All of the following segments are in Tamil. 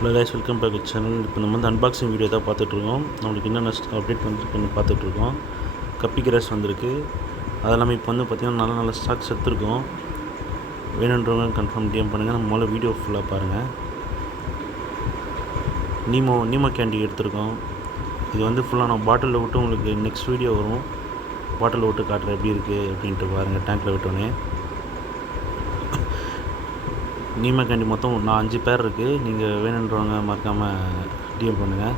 Hello guys, welcome back channel. இப்போ நம்ம வந்து அன்பாக்சிங் வீடியோ தான் பார்த்துட்ருக்கோம். நம்மளுக்கு என்னென்ன அப்டேட் வந்துருக்குன்னு பார்த்துட்ருக்கோம். கப்பி கிராஸ் வந்திருக்கு. அது எல்லாமே இப்போ வந்து பார்த்திங்கன்னா நல்ல ஸ்டாக்ஸ் எடுத்துருக்கோம். வேணுன்றவங்க கன்ஃபார்ம் டிஎம் பண்ணுங்கள். நம்ம முதல்ல வீடியோ ஃபுல்லாக பாருங்கள். நீமோ கேண்டி எடுத்திருக்கோம். இது வந்து ஃபுல்லாக நான் பாட்டிலில் விட்டு உங்களுக்கு நெக்ஸ்ட் வீடியோ வரும். பாட்டிலில் விட்டு காட்டுறேன் எப்படி இருக்குது அப்படின்ட்டு பாருங்கள். டேங்க்கில் விட்டோன்னே நீமா கேண்டி மொத்தம் 5 பேர் இருக்குது. நீங்கள் வேணுன்றவங்க மறக்காமல் டிஎம் பண்ணுங்கள்.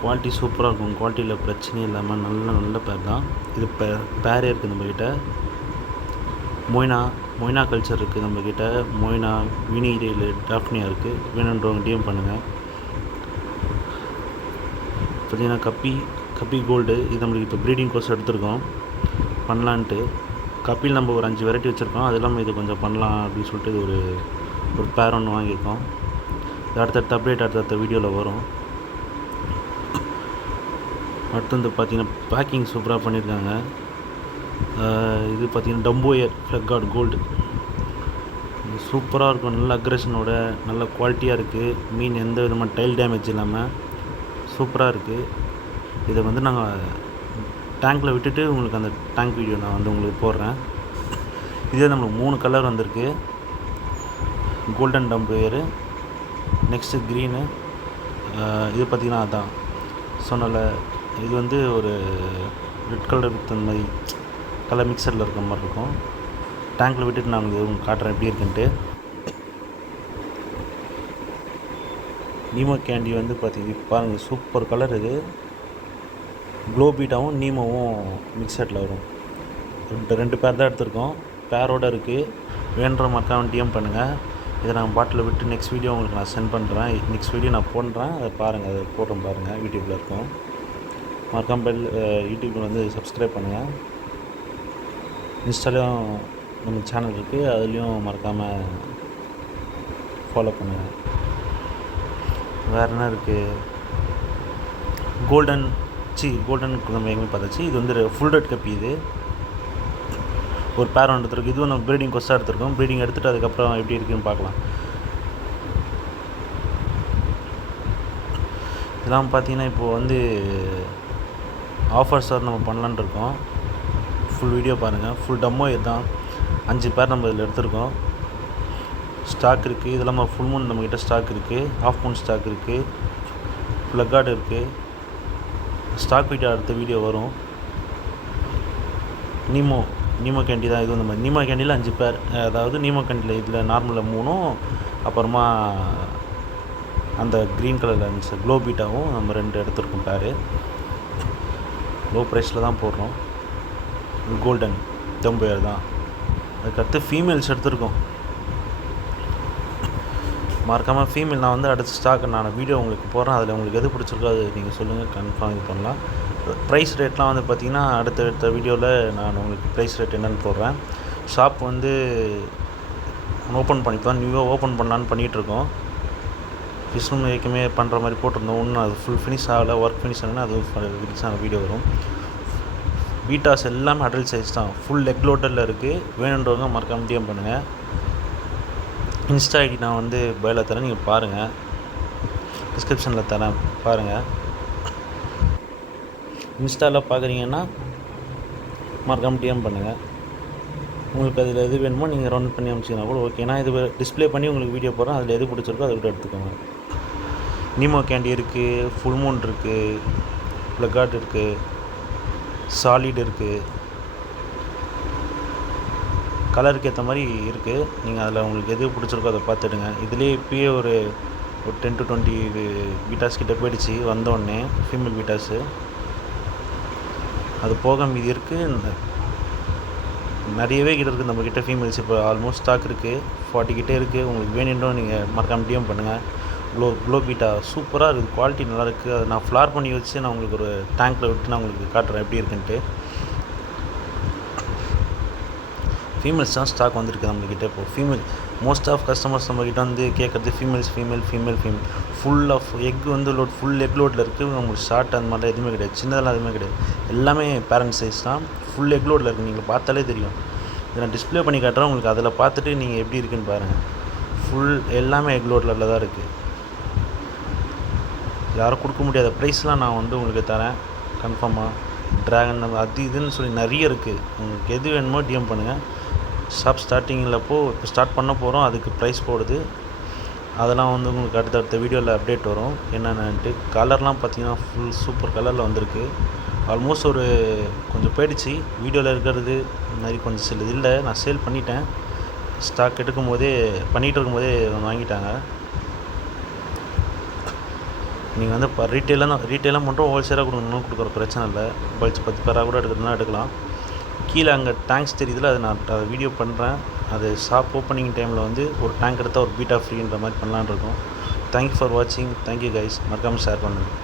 குவாலிட்டி சூப்பராக இருக்கும். குவாலிட்டியில் பிரச்சனையும் இல்லாமல் நல்ல பேர் தான். இது பேரே இருக்குது நம்மக்கிட்ட. மொய்னா கல்ச்சர் இருக்குது நம்மக்கிட்ட. மொய்னா வினிகிரியில் டாஃப்னியா இருக்குது. வேணுன்றவங்க டிஎம் பண்ணுங்கள். பார்த்தீங்கன்னா கப்பி கோல்டு இது நம்மளுக்கு இப்போ ப்ரீடிங் கோர்ஸ் எடுத்துருக்கோம் பண்ணலான்ட்டு. கப்பில் நம்ம ஒரு 5 வெரைட்டி வச்சுருக்கோம். அது இல்லாமல் இது கொஞ்சம் பண்ணலாம் அப்படின்னு சொல்லிட்டு இது ஒரு பேர் ஒன்று வாங்கியிருக்கோம். இது அடுத்தடுத்த அப்டேட் அடுத்தடுத்த வீடியோவில் வரும். அடுத்து வந்து பார்த்திங்கன்னா பேக்கிங் சூப்பராக பண்ணியிருக்காங்க. இது பார்த்திங்கன்னா டம்போயர் ஃப்ளக்கார்ட் கோல்டு சூப்பராக இருக்கும். நல்ல அக்ரெஷனோட நல்ல குவாலிட்டியாக இருக்குது. மீன் எந்த விதமான டைல் டேமேஜ் இல்லாமல் சூப்பராக இருக்குது. இதை வந்து நாங்கள் டேங்க்கில் விட்டுட்டு உங்களுக்கு அந்த டேங்க் வீடியோ நான் வந்து உங்களுக்கு போடுறேன். இதே நம்மளுக்கு 3 கலர் வந்திருக்கு. கோல்டன் டம்போயரு, நெக்ஸ்ட்டு க்ரீனு, இது பார்த்திங்கன்னா அதான் சொன்னல. இது வந்து ஒரு ரெட் கலர் வித் அந்த மாதிரி கலர் மிக்சரில் இருக்கிற மாதிரி இருக்கும். டேங்க்கில் விட்டுட்டு நான் உங்களுக்கு காட்டுறேன் எப்படி இருக்குன்ட்டு. நீமோ கேண்டி வந்து பார்த்திங்கன்னா பாருங்கள், சூப்பர் கலர். இது க்ளோபீட்டாவும் நீமோவும் மிக்சரில் வரும். 2 பேர் தான் எடுத்திருக்கோம். பேரோடு இருக்குது. வேணுன்ற மறக்காம டிஎம் பண்ணுங்கள். இதை நான் பாட்டில் விட்டு நெக்ஸ்ட் வீடியோ உங்களுக்கு நான் சென்ட் பண்ணுறேன். நெக்ஸ்ட் வீடியோ நான் போடுறேன். அதை பாருங்கள். அதை போடுறேன் பாருங்கள். யூடியூப்பில் இருக்கும். மறக்காம யூடியூப்பில் வந்து சப்ஸ்கிரைப் பண்ணுங்கள். இன்ஸ்டாலையும் நம்ம சேனல் இருக்குது. அதுலேயும் மறக்காமல் ஃபாலோ பண்ணுங்கள். வேறு என்ன இருக்குது? கோல்டன் நம்ம எங்கேயுமே பார்த்தாச்சு. இது வந்து ஃபுல் ரெட் கப்பி. இது ஒரு பேர் ஒன்று எடுத்துருக்கு. இதுவும் நம்ம ப்ரீடிங் கொஸ்டாக எடுத்துருக்கோம். ப்ரீடிங் எடுத்துகிட்டு அதுக்கப்புறம் எப்படி இருக்குதுன்னு பார்க்கலாம். இதெல்லாம் பார்த்தீங்கன்னா இப்போது வந்து ஆஃபர்ஸ் நம்ம பண்ணலான்னு இருக்கோம். ஃபுல் வீடியோ பாருங்கள். ஃபுல் டம்மோ இதுதான். 5 பேர் நம்ம இதில் எடுத்துருக்கோம். ஸ்டாக் இருக்குது. இது இல்லாமல் ஃபுல் மூன் நம்மக்கிட்ட ஸ்டாக் இருக்குது. ஆஃப் மூன் ஸ்டாக் இருக்குது. ஃப்ளக்கார்டு இருக்குது. ஸ்டாக் வீடியோ அடுத்த வீடியோ வரும். நீமோ கேண்டி தான். இது வந்து நீமோ கேண்டியில் 5 பேர். அதாவது நீமோ கேண்டியில் இதில் நார்மலில் 3ம் அப்புறமா அந்த க்ரீன் கலரில் இருந்துச்சு க்ளோபீட்டாவும் நம்ம 2 எடுத்துருக்கோம் பேர். லோ ப்ரைஸில் தான் போடுறோம். கோல்டன் டம்போயர் தான். அதுக்கடுத்து ஃபீமேல்ஸ் எடுத்துருக்கோம். மறக்காமல் ஃபீமேல் நான் வந்து அடுத்த ஸ்டாக் நான் வீடியோ உங்களுக்கு போடுறேன். அதில் உங்களுக்கு எது பிடிச்சிருக்கோ அது நீங்கள் சொல்லுங்கள். கன்ஃபார்ம் இது பண்ணலாம். ப்ரைஸ் ரேட்லாம் வந்து பார்த்திங்கன்னா அடுத்த வீடியோவில் நான் உங்களுக்கு ப்ரைஸ் ரேட் என்னென்னு போடுறேன். ஷாப் வந்து ஓப்பன் பண்ணிப்போம். நியூவாக ஓப்பன் பண்ணலான்னு பண்ணிகிட்ருக்கோம். ஃபிஷ்ரூம் ஏற்கனவே பண்ணுற மாதிரி போட்டிருந்தோம். இன்னும் அது ஃபுல் ஃபினிஷ் ஆகலை. ஒர்க் ஃபினிஷ் ஆனால் அது ஃபினிஷான வீடியோ வரும். பீட்டாஸ் எல்லாமே அடல்ட் சைஸ் தான். ஃபுல் லெக் லோட்டரில் இருக்குது. வேணுன்றவங்க மறக்காம டிஎம் பண்ணுங்கள். இன்ஸ்டா ஐடி நான் வந்து பயோவில் தரேன். நீங்கள் பாருங்கள். டிஸ்கிரிப்ஷனில் தரேன் பாருங்கள். இன்ஸ்டாவில் பார்க்குறீங்கன்னா மறக்காம டிஎம் பண்ணுங்கள். உங்களுக்கு அதில் எது வேணுமோ நீங்கள் ரவுண்ட் பண்ணி அனுப்பிச்சிங்கன்னா கூட ஓகே. நான் இது டிஸ்பிளே பண்ணி உங்களுக்கு வீடியோ போடுறேன். அதில் எது பிடிச்சிருக்கோ அதை கூட எடுத்துக்கோங்க. நீமோ கேண்டி இருக்குது. ஃபுல் மூன் இருக்குது. ஃப்ளக்கார்ட் இருக்குது. சாலிட் இருக்குது. கலருக்கு ஏற்ற மாதிரி இருக்குது. நீங்கள் அதில் உங்களுக்கு எது பிடிச்சிருக்கோ அதை பார்த்துடுங்க. இதுலேயே இப்போயே ஒரு 10 to 20 பீட்டாஸ் கிட்டே போயிடுச்சு வந்தோடனே. ஃபீமேல் பீட்டாஸு அது போக மீதி இருக்குது. நிறையவே கிட்ட இருக்குது நம்மக்கிட்ட ஃபீமேல்ஸ். இப்போ ஆல்மோஸ்ட் ஸ்டாக் இருக்குது. 40 கிட்டே இருக்குது. உங்களுக்கு வேணுன்றோம் நீங்கள் மறக்காம டிஎம் பண்ணுங்கள். க்ளோபீட்டா சூப்பராக இருக்குது. குவாலிட்டி நல்லாயிருக்கு. அதை நான் ஃப்ளார் பண்ணி வச்சு நான் உங்களுக்கு ஒரு டேங்க்கில் விட்டு நான் உங்களுக்கு காட்டுறேன் எப்படி இருக்குன்ட்டு. ஃபீமேல்ஸ் தான் ஸ்டாக் வந்துருக்கு நம்மக்கிட்ட. இப்போது ஃபீமேல் மோஸ்ட் ஆஃப் கஸ்டமர்ஸ் நம்மக்கிட்ட வந்து கேட்குறது ஃபீமேல் ஃபுல் ஆஃப் எக் வந்து ஃபுல் எக் லோட்டில் இருக்குது. உங்களுக்கு ஷார்ட் அந்த மாதிரிலாம் எதுவுமே கிடையாது. சின்னதெல்லாம் எதுவுமே கிடையாது. எல்லாமே பேரண்ட் சைஸ் தான். ஃபுல் எக் லோட்டில் இருக்குது. நீங்கள் பார்த்தாலே தெரியும். இதை நான் டிஸ்பிளே பண்ணி காட்டுறேன் உங்களுக்கு. அதில் பார்த்துட்டு நீங்கள் எப்படி இருக்குன்னு பாருங்கள். ஃபுல் எல்லாமே எக் லோட்டில் தான் இருக்குது. யாரும் கொடுக்க முடியாத ப்ரைஸ்லாம் நான் வந்து உங்களுக்கு தரேன் கன்ஃபார்மாக. ட்ராகன் அது இதுன்னு சொல்லி நிறைய இருக்குது. உங்களுக்கு எது வேணுமோ டிஎம் பண்ணுங்கள். ஷாப் ஸ்டார்டிங்கில் இப்போ ஸ்டார்ட் பண்ண போகிறோம், அதுக்கு ப்ரைஸ் போடுது. அதெல்லாம் வந்து உங்களுக்கு அடுத்தடுத்த வீடியோவில் அப்டேட் வரும் என்னென்னட்டு. கலர்லாம் பார்த்தீங்கன்னா ஃபுல் சூப்பர் கலரில் வந்திருக்கு. ஆல்மோஸ்ட் ஒரு கொஞ்சம் போயிடுச்சு வீடியோவில் இருக்கிறது. இந்த மாதிரி கொஞ்சம் சில இல்லை, நான் சேல் பண்ணிட்டேன். ஸ்டாக் பண்ணிகிட்டு இருக்கும்போதே வாங்கிட்டாங்க. நீங்கள் வந்து இப்போ ரீட்டெயிலாக மட்டும் ஹோல்சேலாக கொடுக்குற பிரச்சனை இல்லை. பல்ஸ் 10 பேராக கூட எடுக்கிறதுனா எடுக்கலாம். கீழே அங்கே டேங்க்ஸ் தெரியுதுல, அது நான் அதை வீடியோ பண்ணுறேன். அது ஷாப் ஓப்பனிங் டைமில் வந்து ஒரு டேங்க் எடுத்தால் ஒரு பீட்டா ஃப்ரீன்ற மாதிரி பண்ணலான்னு இருக்கோம். தேங்க்யூ ஃபார் வாட்சிங். Thank you guys. மறக்காமல் ஷேர் பண்ணுங்கள்.